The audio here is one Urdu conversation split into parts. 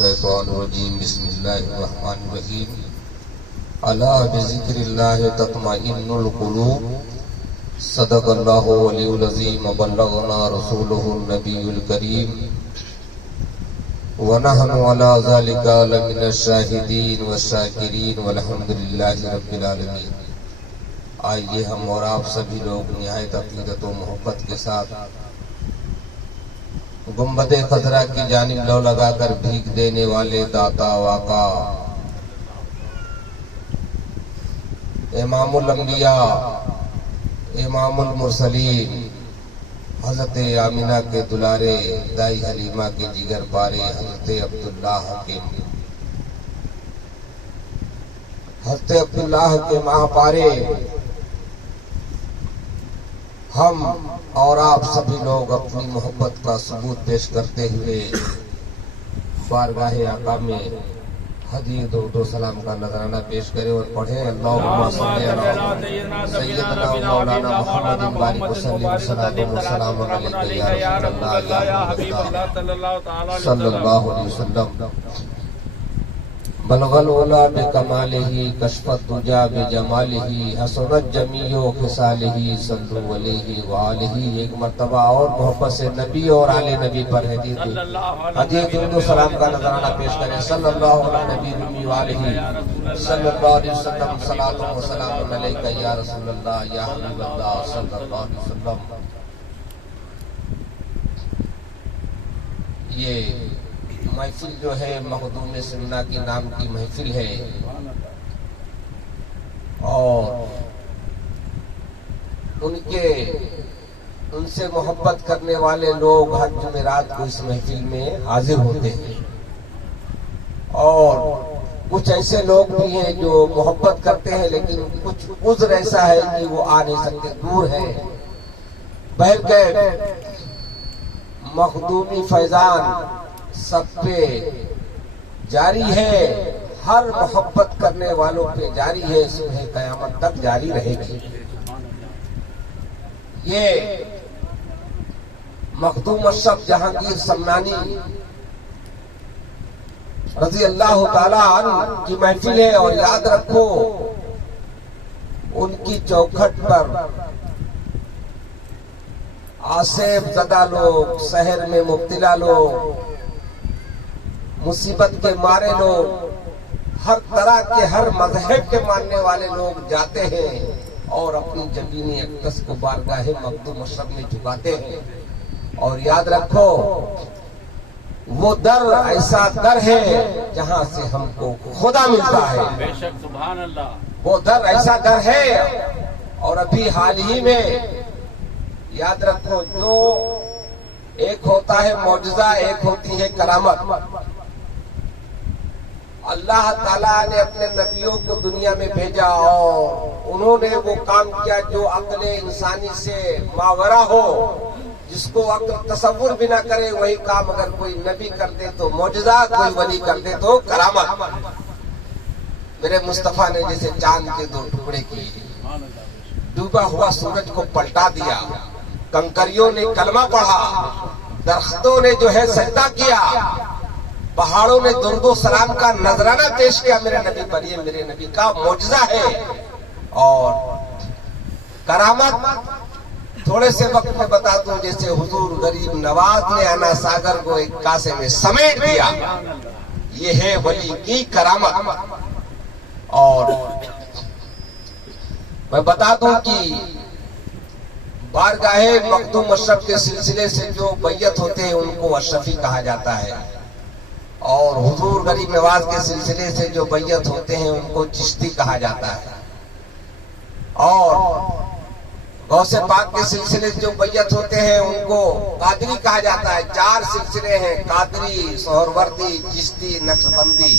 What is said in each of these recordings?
الشیطان الرجیم بسم اللہ الرحمن الرحیم الا بذکر اللہ تطمئن القلوب صدق اللہ علی العظیم وبلغنا رسولہ النبی الکریم ونحن علی ذلک لمن الشاہدین والشاکرین والحمد للہ رب العالمین۔ آئیے ہم اور آپ سبھی لوگ نہایت عقیدت و محبت کے ساتھ گنبد خضرا کی جانب لو لگا کر بھیک دینے والے داتا واقع امام الانبیاء امام المرسلین حضرت آمینہ کے دلارے دائی حلیمہ کے جگر پارے حضرت عبداللہ کے ماہ پارے ہم اور آپ سبھی لوگ اپنی محبت کا ثبوت پیش کرتے ہوئے بارگاہ آقا میں حدیث درود و سلام کا نذرانہ پیش کریں اور پڑھیں اللہم صلی علی سیدنا مولانا محمد بارک وسلم صلاۃ و سلام علیک یا رسول اللہ یا حبیب اللہ صلی اللہ علیہ وسلم۔ بلغ العلا بکمالہ کشف الدجا بجمالہ حسنت جمیع خصالہ صلوا علیہ وآلہ۔ ایک مرتبہ اور محبت سے نبی اور آل نبی پر حدیث درود و سلام کا نذرانہ پیش کریں۔ صلی اللہ علیہ نبی امی وآلہ صلی اللہ علیہ وسلم صلاۃ و سلام علیک یا رسول اللہ یا حبیب اللہ صلی اللہ علیہ وسلم۔ یہ محفل جو ہے مخدوم سنہ کی نام کی محفل ہے اور ان سے محبت کرنے والے لوگ ہر جمعرات کو اس محفل میں حاضر ہوتے ہیں، اور کچھ ایسے لوگ بھی ہیں جو محبت کرتے ہیں لیکن کچھ عذر ایسا ہے کہ وہ آ نہیں سکتے، دور ہے۔ بہرکیف مخدومی فیضان سب پہ جاری ہے، ہر محبت کرنے والوں پہ جاری ہے، صبح قیامت تک جاری رہے گی۔ یہ مخدوم اشرف جہانگیر سمنانی رضی اللہ تعالی عنہ کی محفل ہے، اور یاد رکھو ان کی چوکھٹ پر آصف زدہ لوگ، سحر میں مبتلا لوگ، مصیبت کے مارے لوگ، ہر طرح کے ہر مذہب کے ماننے والے لوگ جاتے ہیں اور اپنی جبین اقدس کو بارگاہ مخدوم اشرف میں جھکاتے ہیں۔ اور یاد رکھو وہ در ایسا در ہے جہاں سے ہم کو خدا ملتا ہے، بے شک سبحان اللہ۔ وہ در ایسا در ہے، اور ابھی حال ہی میں یاد رکھو جو ایک ہوتا ہے معجزہ، ایک ہوتی ہے کرامت۔ اللہ تعالیٰ نے اپنے نبیوں کو دنیا میں بھیجا اور انہوں نے وہ کام کیا جو عقل انسانی سے ماورا ہو، جس کو عقل تصور بھی نہ کرے، وہی کام اگر کوئی نبی کر دے تو معجزہ، کوئی ولی کر دے تو کرامت۔ میرے مصطفیٰ نے جیسے چاند کے دو ٹکڑے کیے، ڈوبا ہوا سورج کو پلٹا دیا، کنکریوں نے کلمہ پڑھا، درختوں نے جو ہے سجدہ کیا، پہاڑوں نے درود و سلام کا نذرانہ پیش کیا میرے نبی پر۔ یہ میرے نبی کا معجزہ ہے۔ اور کرامت تھوڑے سے وقت میں بتا دوں، جیسے حضور غریب نواز نے انا ساگر کو ایک کاسے میں سمیٹ دیا، یہ ہے ولی کی کرامت۔ اور میں بتا دوں کہ بارگاہ مخدوم اشرف کے سلسلے سے جو بیعت ہوتے ہیں ان کو اشرفی کہا جاتا ہے، اور حضور غریب نواز کے سلسلے سے جو بیعت ہوتے ہیں ان کو چشتی کہا جاتا ہے، اور غوث پاک کے سلسلے سے جو بیعت ہوتے ہیں ان کو قادری کہا جاتا ہے۔ 4 سلسلے ہیں، قادری، سہروردی، چشتی، نقشبندی۔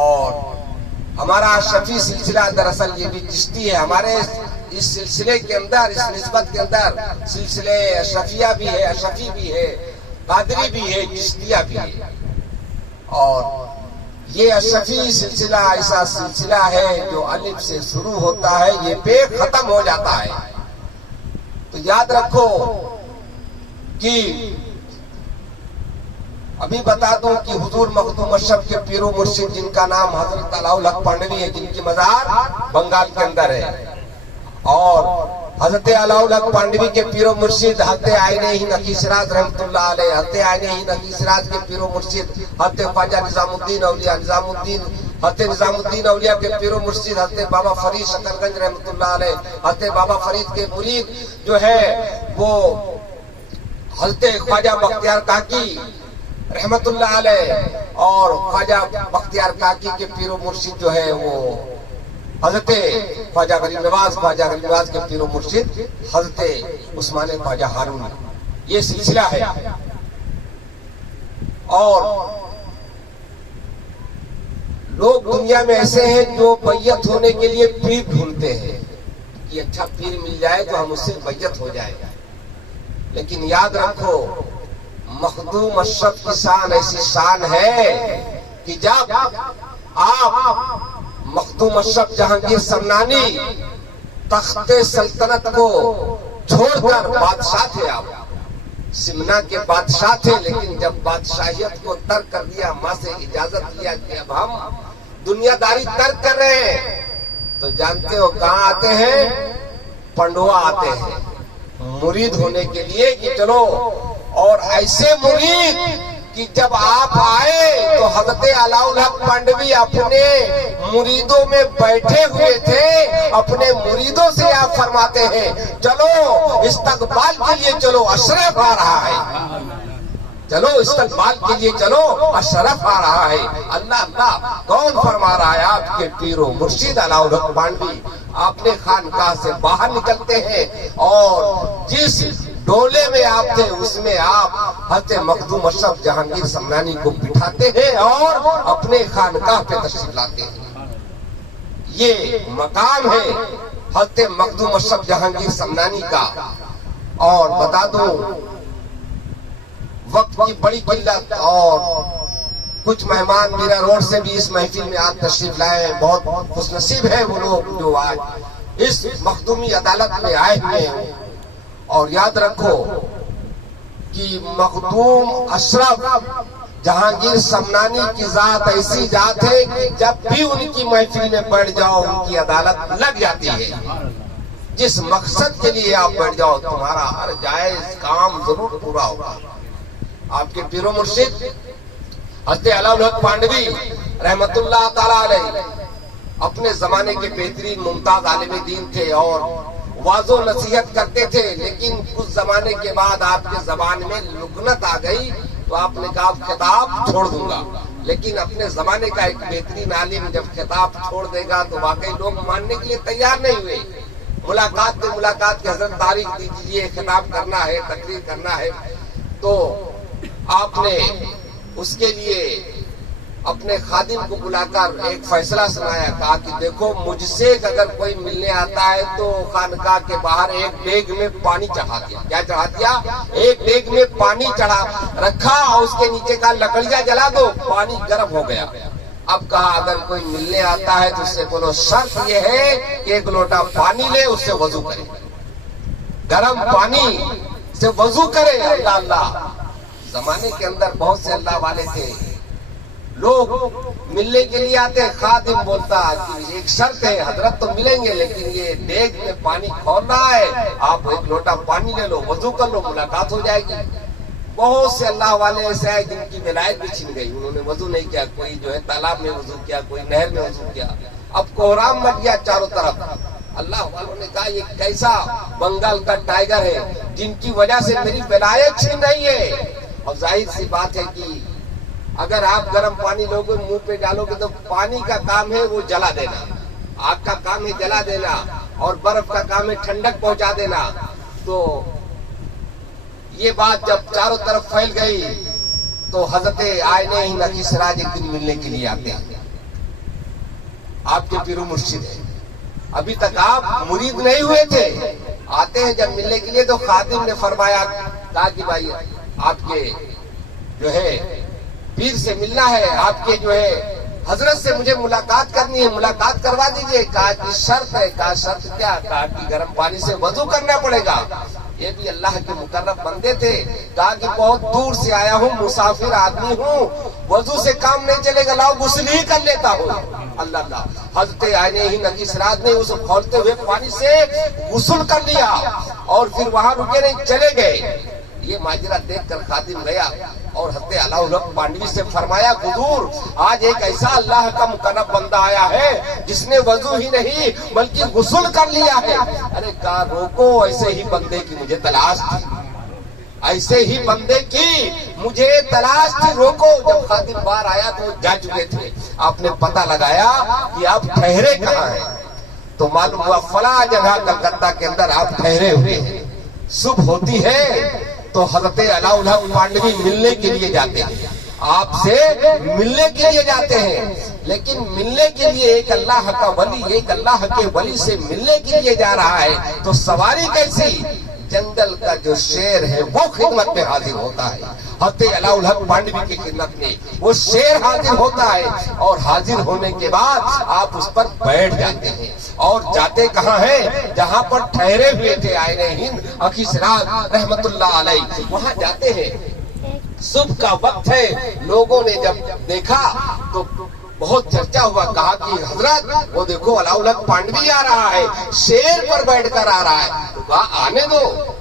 اور ہمارا شفیع سلسلہ دراصل یہ بھی چشتی ہے۔ ہمارے اس سلسلے کے اندر، اس نسبت کے اندر سلسلے اشرفیہ بھی ہے، اشرفی بھی ہے، قادری بھی ہے، چشتیہ بھی ہے۔ اور یہ اشرفی سلسلہ ایسا سلسلہ ہے جو الف سے شروع ہوتا ہے، یہ پہ ختم ہو جاتا ہے۔ تو یاد رکھو کہ ابھی بتا دوں کہ حضور مخدوم اشرف کے پیر و مرشد جن کا نام حضرت علاؤل حق پانڈوی ہے، جن کی مزار بنگال کے اندر ہے، اور حضرت علاؤل حق پانڈوی کے پیر و مرشد حضرت آئین ہند اخیسراج رحمۃ اللہ علیہ، حضرت آئین ہند اخیسراج کے پیر و مرشد حضرت خواجہ نظام الدین اولیاء، حضرت نظام الدین اولیاء کے پیر و مرشد حضرت بابا فرید شکر گنج رحمۃ اللہ علیہ، حضرت بابا فرید کے مرید جو ہے وہ حضرت خواجہ بختیار کاکی رحمت اللہ علیہ، اور خواجہ بختیار کاکی کے پیر و مرشد جو ہے وہ حضرت خواجہ غریب نواز کے پیر و مرشد حضرت عثمان خواجہ ہارون، یہ سلسلہ ہے۔ اور لوگ دنیا میں ایسے ہیں جو بیعت ہونے کے لیے پیر ڈھونڈتے ہیں کہ اچھا پیر مل جائے تو ہم اس سے بیعت ہو جائے گا، لیکن یاد رکھو مخدوم اشرف کی شان ایسی شان ہے کہ جب آپ مخدوم اشرف جہانگیر سمنانی تخت سلطنت کو چھوڑ کر بادشاہ تھے، آپ سمنا کے بادشاہ تھے، لیکن جب بادشاہیت کو ترک کر دیا، ماں سے اجازت لیا کہ اب ہم دنیا داری ترک کر رہے ہیں، تو جانتے ہو کہاں آتے ہیں؟ پنڈوا آتے ہیں مرید ہونے کے لیے کہ چلو، اور ایسے مرید کہ جب آپ آئے تو حضرت علاؤل حق پانڈوی اپنے مریدوں میں بیٹھے ہوئے تھے، اپنے مریدوں سے آپ فرماتے ہیں چلو استقبال کے لیے چلو، اشرف آ رہا ہے، چلو استقبال کے لیے چلو، اشرف آ رہا ہے۔ اللہ اللہ کون فرما رہا ہے؟ آپ کے پیر و مرشد علاؤل حق پانڈوی اپنے خانقاہ سے باہر نکلتے ہیں، اور جس ڈولے میں آپ تھے اس میں آپ حضرت مخدوم اشرف جہانگیر سمنانی کو بٹھاتے ہیں اور اپنے خانقاہ پہ تشریف لاتے ہیں۔ یہ مقام ہے حضرت مخدوم اشرف جہانگیر سمنانی کا۔ اور بتا دوں وقت کی بڑی قلت، اور کچھ مہمان میرا روڈ سے بھی اس محفل میں آج تشریف لائے، بہت خوش نصیب ہے وہ لوگ جو آج اس مخدومی عدالت میں آئے ہوئے ہیں۔ اور یاد رکھو کہ مخدوم اشرف جہانگیر سمنانی کی ذات ایسی ذات ہے کہ جب بھی ان کی محفل میں بیٹھ جاؤ ان کی عدالت لگ جاتی ہے۔ جس مقصد کے لیے آپ بیٹھ جاؤ تمہارا ہر جائز کام ضرور پورا ہوگا۔ آپ کے پیر و مرشد حضرت علاؤل حق پانڈوی رحمت اللہ تعالی علیہ اپنے زمانے کے بہترین ممتاز عالم دین تھے، اور واضح و نصیحت کرتے تھے، لیکن کچھ زمانے کے بعد آپ کے زبان میں لکنت آ گئی تو آپ نے کہا خطاب چھوڑ دوں گا۔ لیکن اپنے زمانے کا ایک بہترین عالم جب خطاب چھوڑ دے گا تو واقعی لوگ ماننے کے لیے تیار نہیں ہوئے۔ ملاقات کی حضرت تاریخ دی دیجیے، خطاب کرنا ہے، تقریر کرنا ہے، تو آپ نے اس کے لیے اپنے خادم کو بلا کر ایک فیصلہ سنایا، کہا کہ دیکھو مجھ سے اگر کوئی ملنے آتا ہے تو خانقاہ کے باہر ایک ڈیگ میں پانی چڑھا دیا۔ کیا چڑھا دیا؟ ایک ڈیگ میں پانی چڑھا رکھا، اور اس کے نیچے کا لکڑیاں جلا دو، پانی گرم ہو گیا۔ اب کہا اگر کوئی ملنے آتا ہے تو اس سے بولو شرط یہ ہے کہ ایک لوٹا پانی لے، اس سے وضو کرے، گرم پانی سے وضو کرے۔ اللہ اللہ، زمانے کے اندر بہت سے اللہ والے تھے، لوگ ملنے کے لیے آتے، خادم بولتا کہ ایک شرط ہے، حضرت تو ملیں گے لیکن یہ دیگ میں پانی کھول رہا ہے، آپ ایک لوٹا پانی لے لو، وضو کر لو، ملاقات ہو جائے گی۔ بہت سے اللہ والے ایسے ہیں جن کی ولایت بھی چھن گئی، انہوں نے وضو نہیں کیا، کوئی جو ہے تالاب میں وضو کیا، کوئی نہر میں وضو کیا، اب کوہرام مچ گیا چاروں طرف۔ اللہ والوں نے کہا یہ کیسا بنگال کا ٹائیگر ہے جن کی وجہ سے میری ولایت چھن رہی ہے۔ اور ظاہر سی بات ہے کہ اگر آپ گرم پانی لوگے منہ پہ ڈالو گے تو پانی کا کام ہے وہ جلا دینا، آگ کا کام ہے جلا دینا، اور برف کا کام ہے ٹھنڈک پہنچا دینا۔ تو یہ بات جب چاروں طرف پھیل گئی تو حضرت آئین ہند اخیسراج ایک دن ملنے کے لیے آتے ہیں، آپ کے پیر و مرشد ہیں، ابھی تک آپ مرید نہیں ہوئے تھے، آتے ہیں جب ملنے کے لیے تو خادم نے فرمایا، کہا کہ بھائی آپ کے جو ہے پیر سے ملنا ہے، آپ کے جو ہے حضرت سے مجھے ملاقات کرنی ہے، ملاقات کروا دیجئے۔ کہا کہ شرط ہے۔ کہا شرط کیا؟ کہا کہ گرم پانی سے وضو کرنا پڑے گا۔ یہ بھی اللہ کے مقرب بندے تھے. کہا کہ بہت دور سے آیا ہوں, مسافر آدمی ہوں, وضو سے کام نہیں چلے گا, لاؤ غسل ہی کر لیتا ہوں. اللہ اللہ. حضرت آئین ہند علیہ السلام نے اس کھولتے ہوئے پانی سے غسل کر لیا اور پھر وہاں رکے نہیں, چلے گئے. یہ ماجرا دیکھ کر خادم گیا اور حضرت علاؤالحق پانڈوی سے فرمایا, حضور آج ایک ایسا اللہ کا مقرب بندہ آیا ہے جس نے وضو ہی نہیں بلکہ غسل کر لیا ہے. ارے کہا روکو, ایسے ہی بندے کی مجھے تلاش تھی, ایسے ہی بندے کی مجھے تلاش تھی, روکو. جب خادم باہر آیا تو جا چکے تھے. آپ نے پتہ لگایا کہ آپ ٹھہرے کہاں ہیں, تو معلوم ہوا فلاں جگہ کلکتہ کے اندر آپ ٹھہرے ہوئے ہیں. صبح ہوتی ہے تو حضرت علاؤالحق پانڈوی ملنے کے لیے جاتے ہیں, آپ سے ملنے کے لیے جاتے ہیں. لیکن ملنے کے لیے ایک اللہ کا ولی, ایک اللہ کے ولی سے ملنے کے لیے جا رہا ہے تو سواری کیسی؟ جنگل کا جو شیر ہے وہ خدمت میں حاضر ہوتا ہے. حضرت علاؤالحق پانڈوی کی خدمت میں وہ شیر حاضر ہوتا ہے اور حاضر ہونے کے بعد آپ اس پر بیٹھ جاتے ہیں. اور جاتے کہاں ہیں؟ جہاں پر ٹھہرے ہوئے تھے آئین ہند اخی سراج رحمت اللہ علیہ, وہاں جاتے ہیں. صبح کا وقت ہے, لوگوں نے جب دیکھا تو بہت چرچا ہوا. کہا کہ حضرت وہ دیکھو علاؤالحق پانڈوی آ رہا ہے, شیر پر بیٹھ کر آ رہا ہے. تو کہا آنے دو,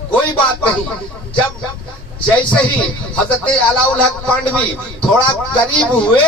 کوئی بات نہیں. جب جیسے ہی حضرت علاؤالحق پانڈوی تھوڑا قریب ہوئے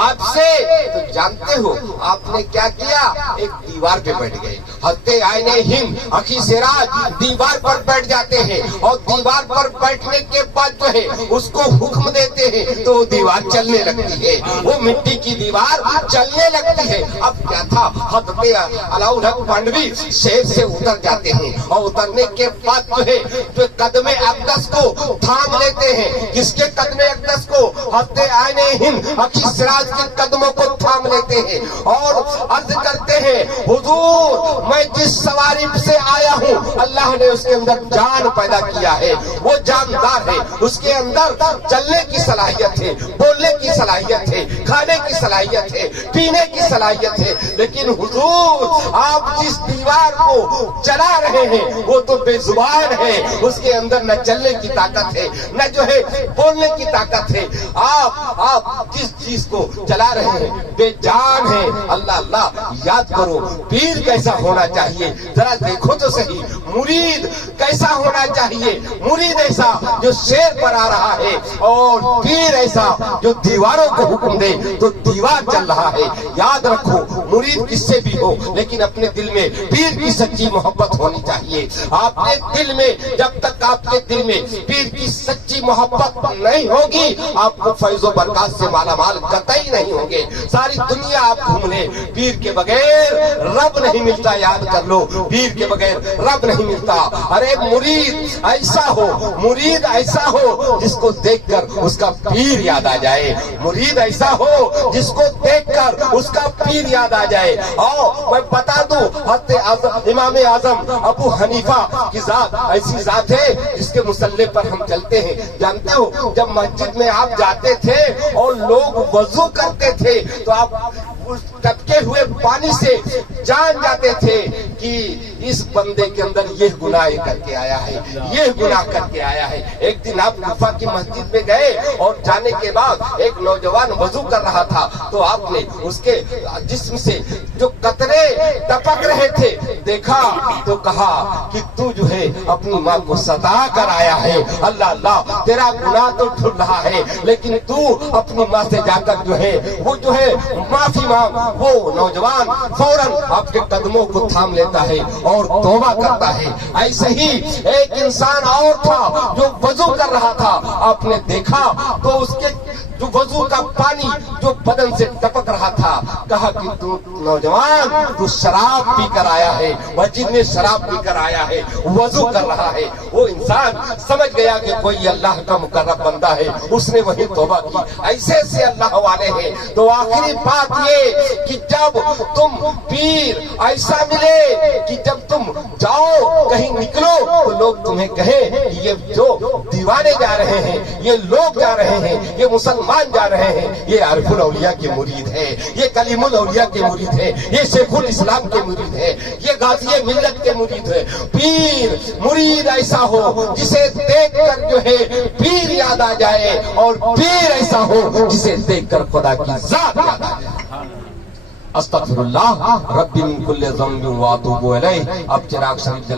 آپ سے, تو جانتے ہو آپ نے کیا کیا؟ ایک دیوار پہ بیٹھ گئے. حضرت آئین ہند اخی سراج دیوار پر بیٹھ جاتے ہیں اور دیوار پر بیٹھنے کے بعد جو ہے اس کو حکم دیتے ہیں تو دیوار چلنے لگتی ہے, وہ مٹی کی دیوار چلنے لگتی ہے. اب کیا تھا, حضرت علاؤالحق پانڈوی شیر سے اتر جاتے ہیں اور اترنے کے بعد جو ہے جو قدم اقدس کو تھام لیتے ہیں. کس کے قدم اقدس کو؟ حضرت آئین ہند اخی سراج کے قدموں کو تھام لیتے ہیں اور عرض کرتے ہیں, حضور میں جس سواری سے آیا ہوں اللہ نے اس کے اندر جان پیدا کیا ہے, وہ جاندار ہے, اس کے اندر چلنے کی صلاحیت ہے, بولنے کی صلاحیت ہے, کھانے کی صلاحیت ہے, پینے کی صلاحیت ہے. لیکن حضور آپ جس دیوار کو چلا رہے ہیں وہ تو بے زبان ہے, اس کے اندر نہ چلنے کی طاقت ہے نہ جو ہے بولنے کی طاقت ہے. آپ جس چیز کو چلا رہے ہیں بے جان ہے. اللہ اللہ, یاد کرو پیر کیسا ہونا چاہیے, ذرا دیکھو تو صحیح. مرید کیسا ہونا چاہیے, مرید ایسا جو شیر پر آ رہا ہے اور پیر ایسا جو دیواروں کو حکم دے تو دیوار چل رہا ہے. یاد رکھو مرید کس سے بھی ہو لیکن اپنے دل میں پیر کی سچی محبت ہونی چاہیے. آپ کے دل میں جب تک آپ کے دل میں پیر کی سچی محبت نہیں ہوگی آپ کو فیض و برکات سے مالا مال قطعی نہیں ہوں گے. ساری دنیا آپ گھوم لیں, پیر کے بغیر رب نہیں ملتا. یاد کر لو, پیر کے بغیر رب نہیں ملتا. ارے مرید ایسا ہو, مرید ایسا ہو جس کو دیکھ کر اس کا پیر یاد آ جائے, مرید ایسا ہو جس کو دیکھ کر اس کا پیر یاد آ جائے. اور میں بتا دوں حضرت امام اعظم ابو حنیفہ کی ذات ایسی ذات ہے جس کے مسلح پر ہم چلتے ہیں. جانتے ہو جب مسجد میں آپ جاتے تھے اور لوگ وضو کرتے تھے تو آپ اس ٹپکے ہوئے پانی سے جان جاتے تھے کہ اس بندے کے اندر یہ گناہ کر کے آیا ہے, یہ گناہ کر کے آیا ہے. ایک دن آپ کوفہ کی مسجد میں گئے اور جانے کے بعد ایک نوجوان وضو کر رہا تھا تو آپ نے اس کے جسم سے جو قطرے ٹپک رہے تھے دیکھا تو کہا کہ تو جو ہے اپنی ماں کو ستا کر آیا ہے. اللہ اللہ, تیرا گناہ تو دھل رہا ہے لیکن تو اپنی ماں سے جا کر جو ہے وہ جو ہے معافی مانگ. وہ نوجوان فوراً آپ کے قدموں کو تھام لیتا ہے اور توبہ کرتا ہے. ایسے ہی ایک انسان اور تھا جو وضو کر رہا تھا, آپ نے دیکھا تو اس کے جو وضو کا پانی جو بدن سے ٹپک رہا تھا, کہا کہ تو نوجوان تو شراب پی کر آیا ہے, مسجد میں شراب پی کر آیا ہے, وضو کر رہا ہے. وہ انسان سمجھ گیا کہ کوئی اللہ کا مقرب بندہ ہے, اس نے وہی توبہ کی. ایسے ایسے اللہ والے ہیں. تو آخری بات یہ کہ جب تم پیر ایسا ملے کہ جب تم جاؤ کہیں نکلو تو لوگ تمہیں کہیں یہ جو دیوانے جا رہے ہیں, یہ لوگ جا رہے ہیں, یہ مسلمان مان جا رہے ہیں یہ عارف الاولیاء کے مرید ہے، یہ کلیم الاولیاء کے مرید ہے، یہ شیخ الاسلام کے مرید ہے، یہ غازی ملت کے مرید ہے۔ پیر مرید ایسا ہو جسے دیکھ کر جو ہے پیر یاد آ جائے، اور پیر ایسا ہو جسے دیکھ کر خدا کی ذات یاد آ جائے۔ استغفر اللہ ربی من کل ذنب واتوب الیہ۔ اب چراغ شریف جل